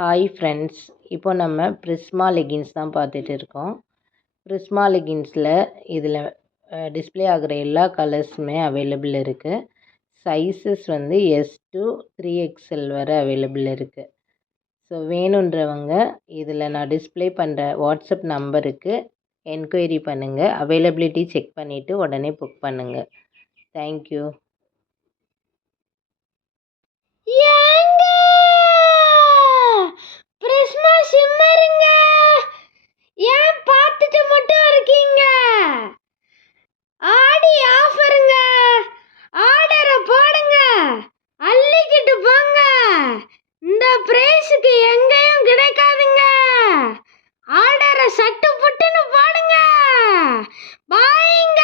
Hi friends, இப்போ நம்ம Prisma leggings தான் பார்த்துட்டு இருக்கோம். பிரிஸ்மா லெகின்ஸில் இதில் டிஸ்ப்ளே ஆகிற எல்லா கலர்ஸுமே அவைலபிள் இருக்குது. சைஸஸ் வந்து S to 3XL வரை அவைலபிள் இருக்குது. ஸோ வேணுன்றவங்க இதில் நான் டிஸ்ப்ளே பண்ணுற வாட்ஸ்அப் நம்பருக்கு என்கொயரி பண்ணுங்கள். அவைலபிலிட்டி செக் பண்ணிவிட்டு உடனே புக் பண்ணுங்கள். தேங்க்யூ. ஏங்க பிரிஸ்மா சிம்மருங்க, ஏன் பார்த்துட்டு மட்டும் இருக்கீங்க? ஆடி ஆஃபருங்க, ஆர்டரை போடுங்க, அள்ளிக்கிட்டு போங்க. இந்த பிரைஸுக்கு எங்கேயும் கிடைக்காதுங்க. ஆர்டரை சட்டு புட்டுன்னு போடுங்க. பாய்ங்க.